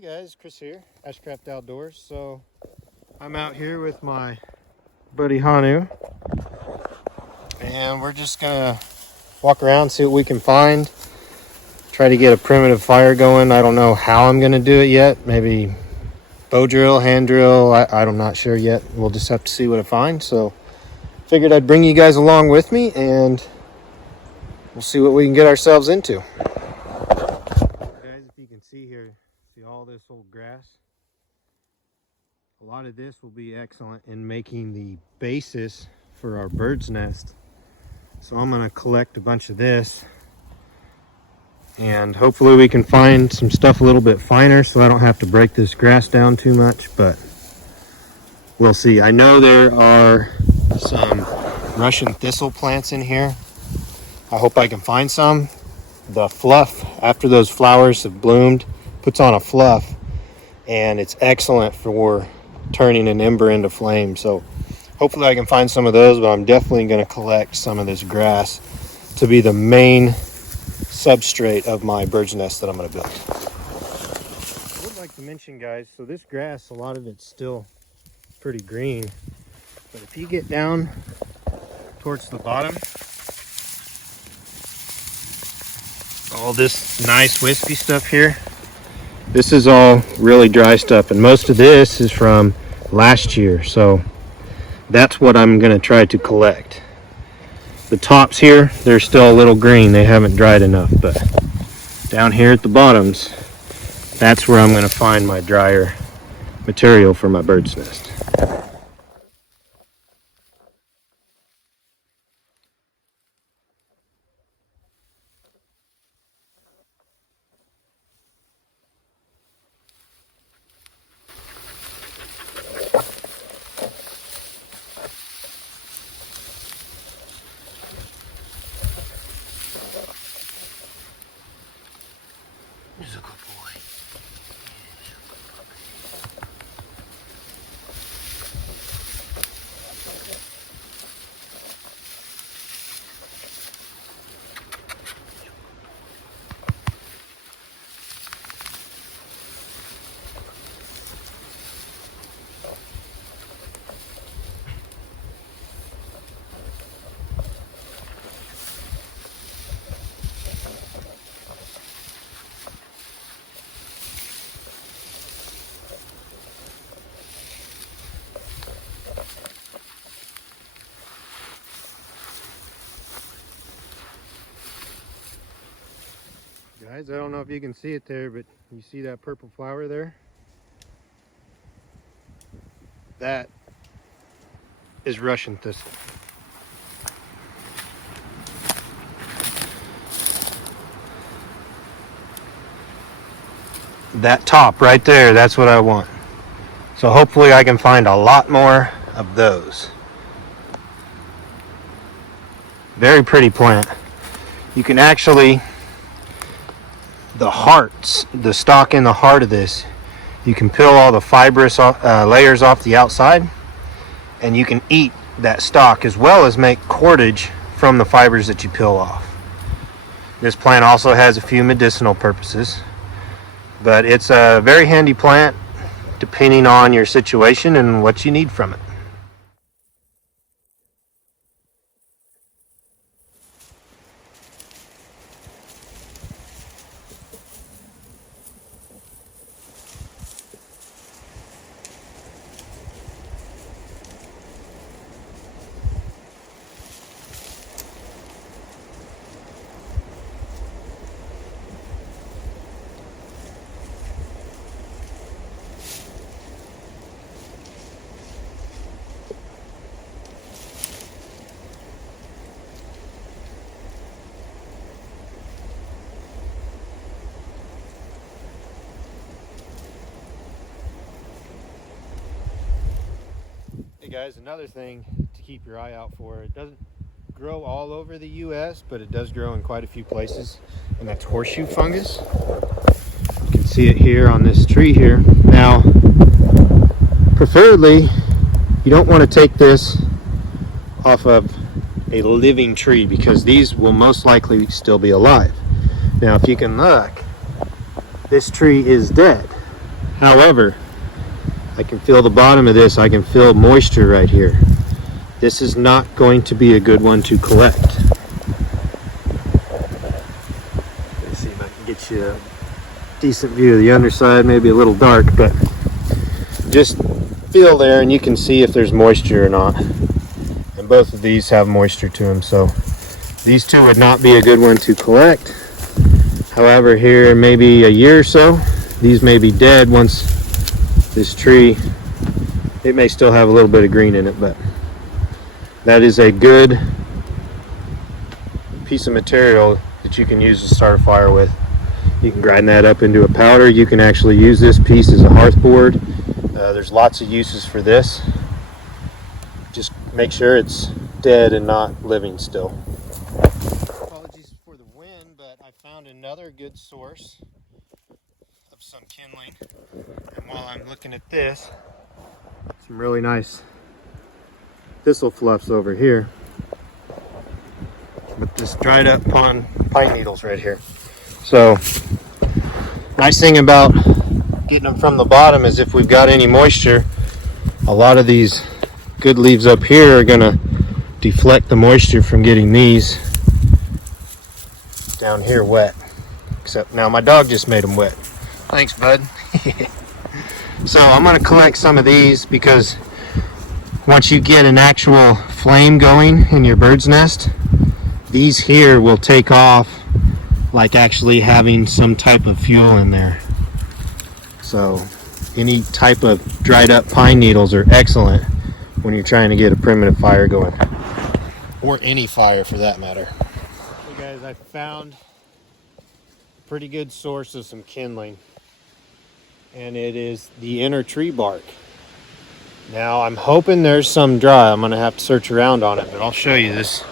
Hey guys, Chris here, Ashcraft Outdoors. So I'm out here with my buddy Hanu, and we're just gonna walk around, see what we can find, try to get a primitive fire going. I don't know how I'm gonna do it yet. Maybe bow drill, hand drill, I'm not sure yet. We'll just have to see what I find. So figured I'd bring you guys along with me, and we'll see what we can get ourselves into. Guys, if you can see here, see all this old grass? A lot of this will be excellent in making the basis for our bird's nest. So I'm going to collect a bunch of this, and hopefully we can find some stuff a little bit finer so I don't have to break this grass down too much, but we'll see. I know there are some Russian thistle plants in here. I hope I can find some. The fluff, after those flowers have bloomed, puts on a fluff, and it's excellent for turning an ember into flame. So hopefully I can find some of those, but I'm definitely going to collect some of this grass to be the main substrate of my bird's nest that I'm going to build. I would like to mention, guys, so this grass, a lot of it's still pretty green, but if you get down towards the bottom, all this nice wispy stuff here, this is all really dry stuff, and most of this is from last year, so that's what I'm going to try to collect. The tops here, they're still a little green, they haven't dried enough, but down here at the bottoms, that's where I'm going to find my drier material for my bird's nest. He's a good boy. Guys, I don't know if you can see it there, but you see that purple flower there? That is Russian thistle. That top right there, that's what I want. So hopefully I can find a lot more of those. Very pretty plant. You can actually, the hearts, the stalk in the heart of this, you can peel all the fibrous layers off the outside, and you can eat that stalk as well as make cordage from the fibers that you peel off. This plant also has a few medicinal purposes, but it's a very handy plant depending on your situation and what you need from it. Hey guys, another thing to keep your eye out for, it doesn't grow all over the US, but it does grow in quite a few places, and that's horseshoe fungus. You can see it here on this tree here. Now, preferably, you don't want to take this off of a living tree because these will most likely still be alive. Now, if you can look, this tree is dead. However, I can feel the bottom of this. I can feel moisture right here. This is not going to be a good one to collect. Let's see if I can get you a decent view of the underside, maybe a little dark, but just feel there and you can see if there's moisture or not. And both of these have moisture to them, so these two would not be a good one to collect. However, here in maybe a year or so, these may be dead once this tree, it may still have a little bit of green in it, but that is a good piece of material that you can use to start a fire with. You can grind that up into a powder. You can actually use this piece as a hearth board. There's lots of uses for this. Just make sure it's dead and not living still. Apologies for the wind, but I found another good source of some kindling. And while I'm looking at this, some really nice thistle fluffs over here. With this dried up pine needles right here. So, nice thing about getting them from the bottom is if we've got any moisture, a lot of these good leaves up here are gonna deflect the moisture from getting these down here wet. Except now my dog just made them wet. Thanks, bud. So I'm gonna collect some of these because once you get an actual flame going in your bird's nest, these here will take off like actually having some type of fuel in there. So any type of dried up pine needles are excellent when you're trying to get a primitive fire going, or any fire for that matter. Hey guys, I found a pretty good source of some kindling, and it is the inner tree bark. Now I'm hoping there's some dry. I'm gonna have to search around on it, but I'll show you this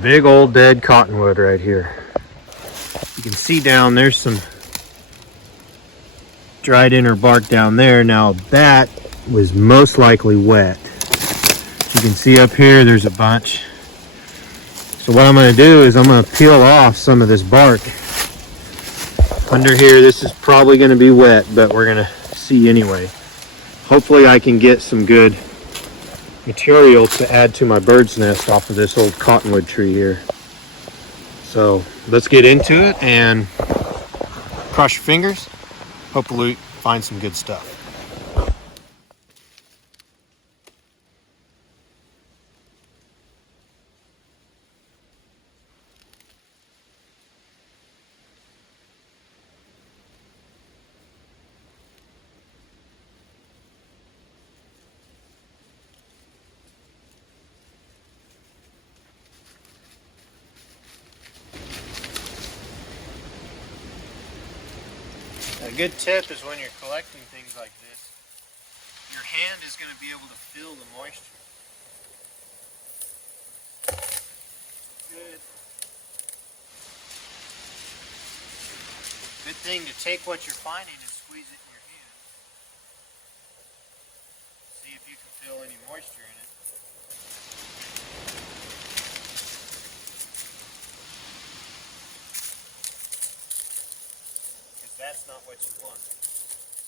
big old dead cottonwood right here. You can see down there's some dried inner bark down there. Now that was most likely wet. You can see up here there's a bunch. So what I'm going to do is I'm going to peel off some of this bark. Under here this is probably going to be wet, but we're going to see anyway. Hopefully I can get some good material to add to my bird's nest off of this old cottonwood tree here. So let's get into it and cross your fingers. Hopefully find some good stuff. A good tip is when you're collecting things like this, your hand is going to be able to feel the moisture. Good thing to take what you're finding and squeeze it in your hand. See if you can feel any moisture in it. That's not what you want.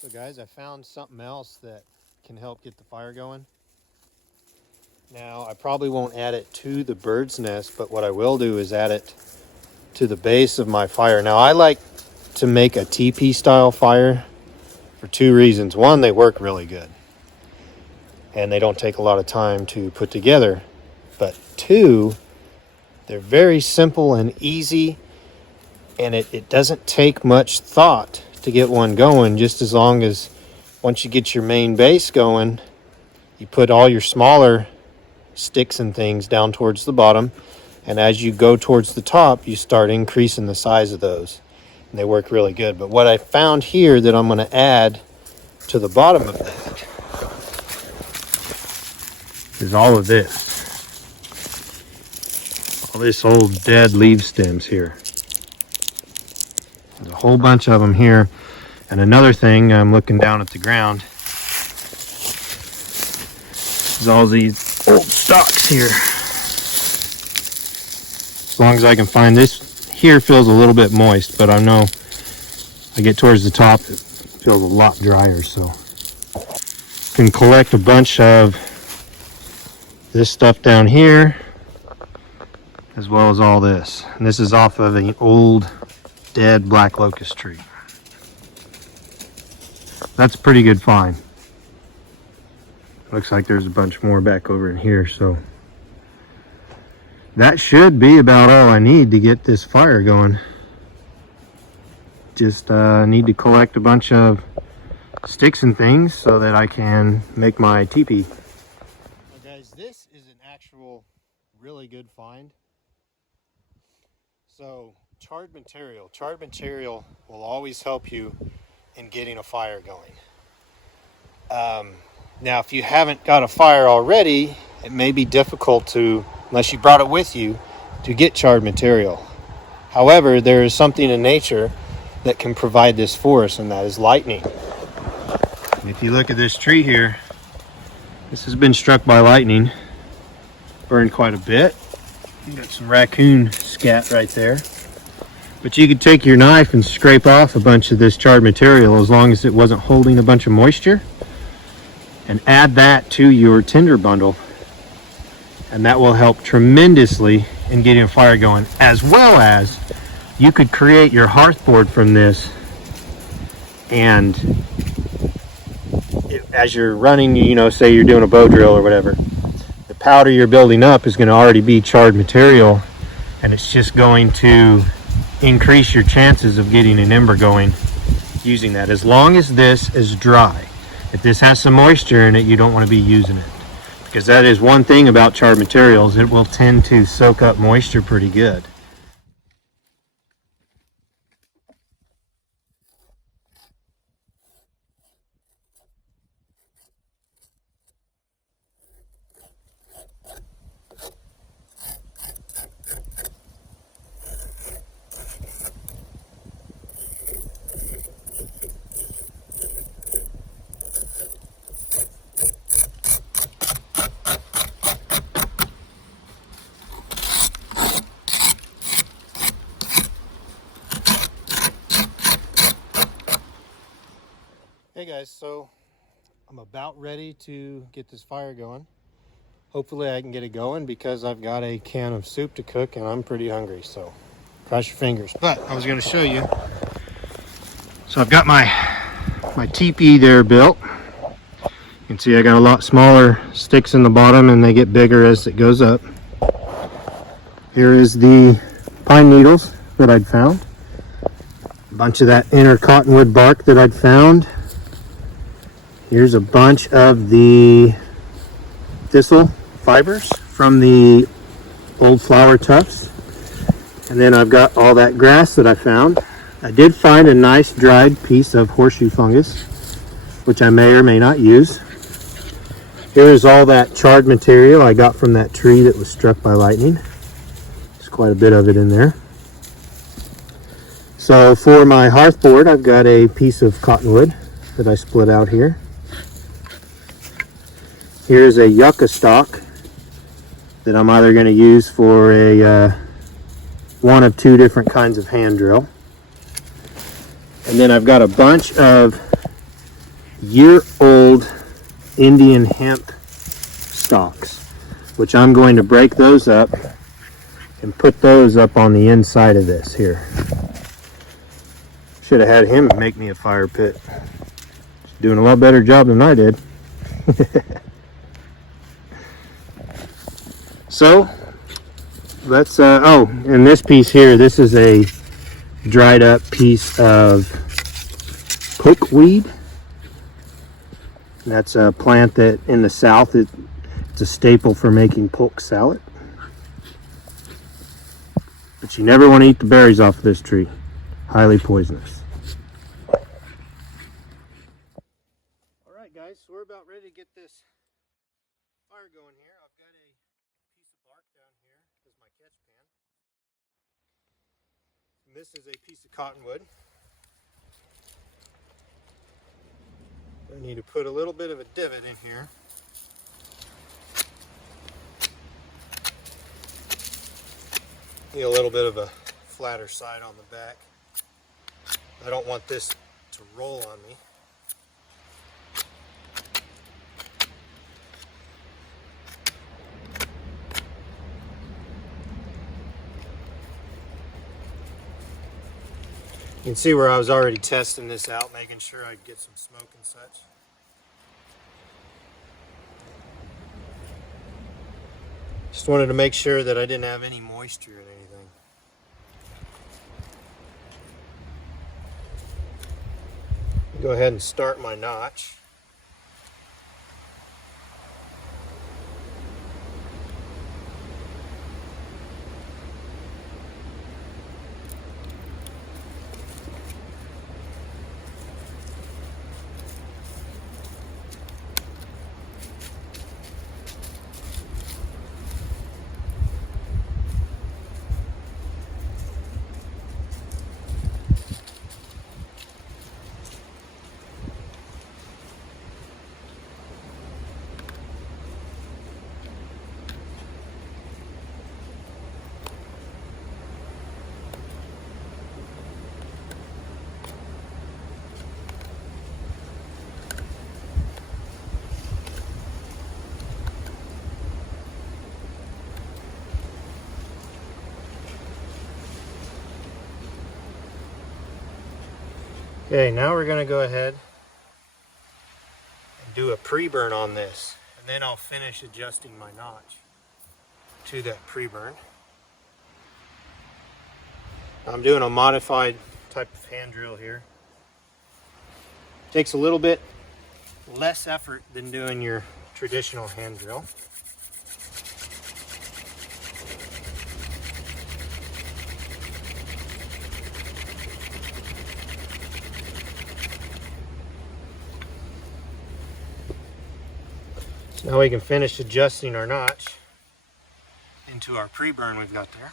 So guys, I found something else that can help get the fire going. Now, I probably won't add it to the bird's nest, but what I will do is add it to the base of my fire. Now, I like to make a teepee style fire for two reasons. One, they work really good and they don't take a lot of time to put together. But two, they're very simple and easy. And it doesn't take much thought to get one going, just as long as once you get your main base going, you put all your smaller sticks and things down towards the bottom. And as you go towards the top, you start increasing the size of those. And they work really good. But what I found here that I'm going to add to the bottom of that is all of this. All this old dead leaf stems here. There's a whole bunch of them here. And another thing, I'm looking down at the ground, is all these old stalks here. As long as I can find this, here feels a little bit moist, but I know I get towards the top, it feels a lot drier. So can collect a bunch of this stuff down here, as well as all this. And this is off of an old dead black locust tree. That's a pretty good find. Looks like there's a bunch more back over in here, so that should be about all I need to get this fire going. Just need to collect a bunch of sticks and things so that I can make my teepee. Now guys, this is an actual really good find. So charred material will always help you in getting a fire going. Now if you haven't got a fire already, it may be difficult to, unless you brought it with you, to get charred material. However, there is something in nature that can provide this for us, and that is lightning. If you look at this tree here, this has been struck by lightning, burned quite a bit. You got some raccoon scat right there. But you could take your knife and scrape off a bunch of this charred material as long as it wasn't holding a bunch of moisture, and add that to your tinder bundle, and that will help tremendously in getting a fire going. As well as you could create your hearth board from this, and as you're running, you know, say you're doing a bow drill or whatever, the powder you're building up is going to already be charred material, and it's just going to increase your chances of getting an ember going using that, as long as this is dry. If this has some moisture in it, you don't want to be using it, because that is one thing about charred materials, it will tend to soak up moisture pretty good. Hey guys, so I'm about ready to get this fire going. Hopefully I can get it going, because I've got a can of soup to cook and I'm pretty hungry, so cross your fingers. But I was going to show you. So I've got my teepee there built. You can see I got a lot smaller sticks in the bottom, and they get bigger as it goes up. Here is the pine needles that I'd found. A bunch of that inner cottonwood bark that I'd found. Here's a bunch of the thistle fibers from the old flower tufts. And then I've got all that grass that I found. I did find a nice dried piece of horseshoe fungus, which I may or may not use. Here's all that charred material I got from that tree that was struck by lightning. There's quite a bit of it in there. So for my hearth board, I've got a piece of cottonwood that I split out here. Here's a yucca stalk that I'm either going to use for a one of two different kinds of hand drill. And then I've got a bunch of year-old Indian hemp stalks, which I'm going to break those up and put those up on the inside of this here. Should have had him make me a fire pit. He's doing a lot better job than I did. So let's oh, and this piece here, this is a dried up piece of pokeweed. That's a plant that in the South it's a staple for making polk salad. But you never want to eat the berries off of this tree. Highly poisonous. Alright guys, so we're about ready to get this fire going here. I've got a piece of bark down here as my catch pan. And this is a piece of cottonwood. I need to put a little bit of a divot in here. Need a little bit of a flatter side on the back. I don't want this to roll on me. You can see where I was already testing this out, making sure I'd get some smoke and such. Just wanted to make sure that I didn't have any moisture in anything. Go ahead and start my notch. Okay, now we're going to go ahead and do a pre-burn on this, and then I'll finish adjusting my notch to that pre-burn. I'm doing a modified type of hand drill here. Takes a little bit less effort than doing your traditional hand drill. Now we can finish adjusting our notch into our pre-burn we've got there.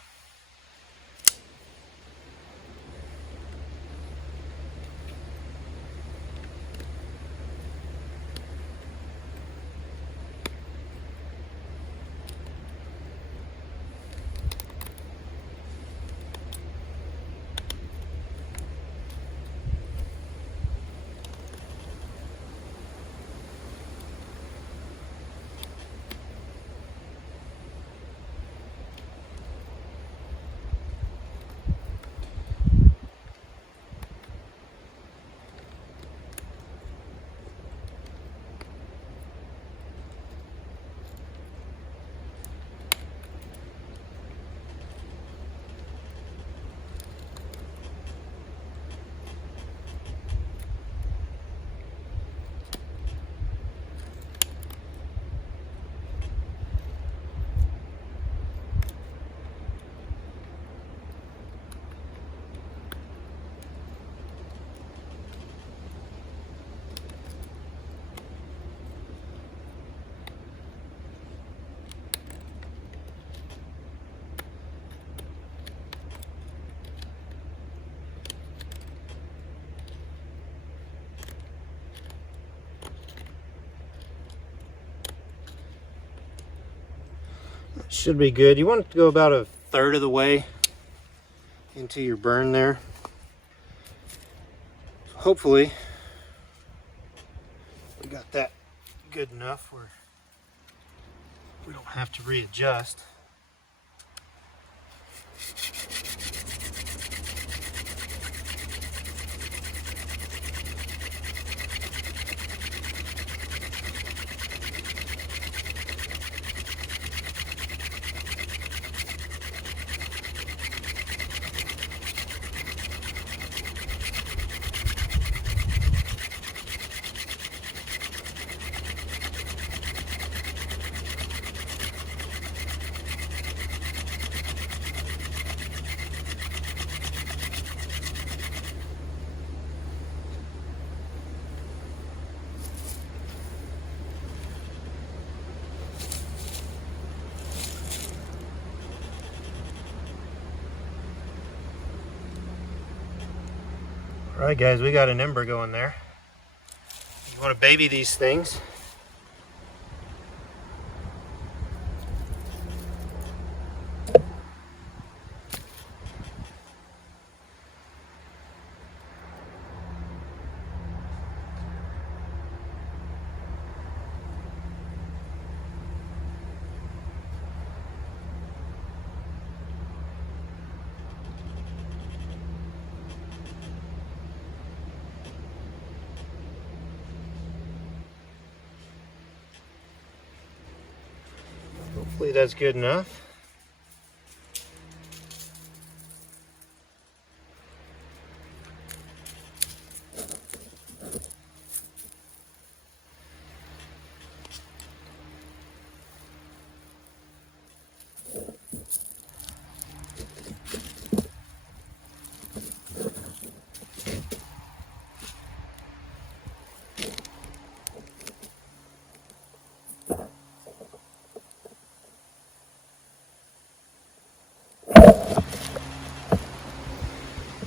Should be good. You want it to go about a third of the way into your burn there. Hopefully we got that good enough where we don't have to readjust. All right, guys, we got an ember going there. You want to baby these things. Hopefully that's good enough.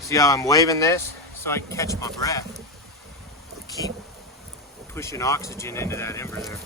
See how I'm waving this so I can catch my breath. Keep pushing oxygen into that ember there.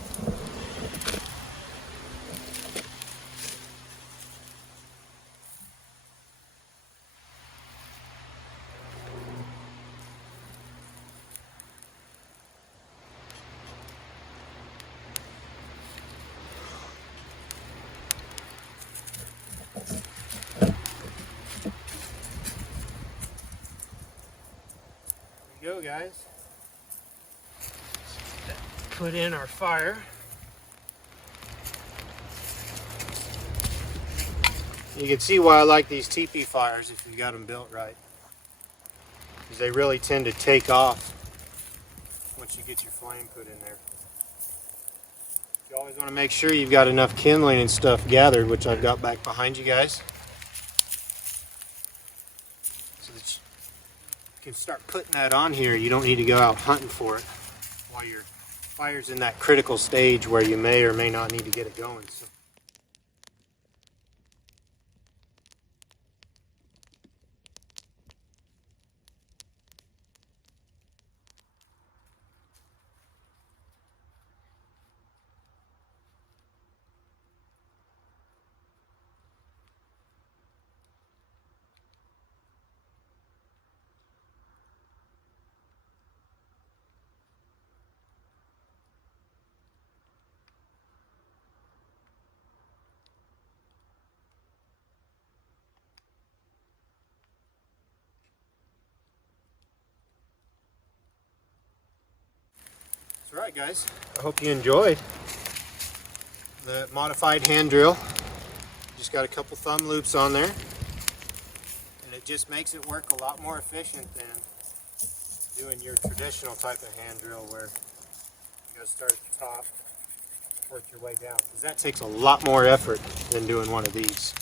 There we go, guys. Put in our fire. You can see why I like these teepee fires if you got them built right, because they really tend to take off once you get your flame put in there. You always want to make sure you've got enough kindling and stuff gathered, which I've got back behind you guys, so that you can start putting that on here. You don't need to go out hunting for it while your fire's in that critical stage where you may or may not need to get it going. So. That's right, guys. I hope you enjoyed the modified hand drill. Just got a couple thumb loops on there, and it just makes it work a lot more efficient than doing your traditional type of hand drill where you gotta start at the top, work your way down, because that takes a lot more effort than doing one of these.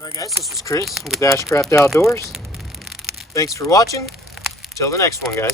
Alright guys, this was Chris with Ashcraft Outdoors. Thanks for watching. Till the next one, guys.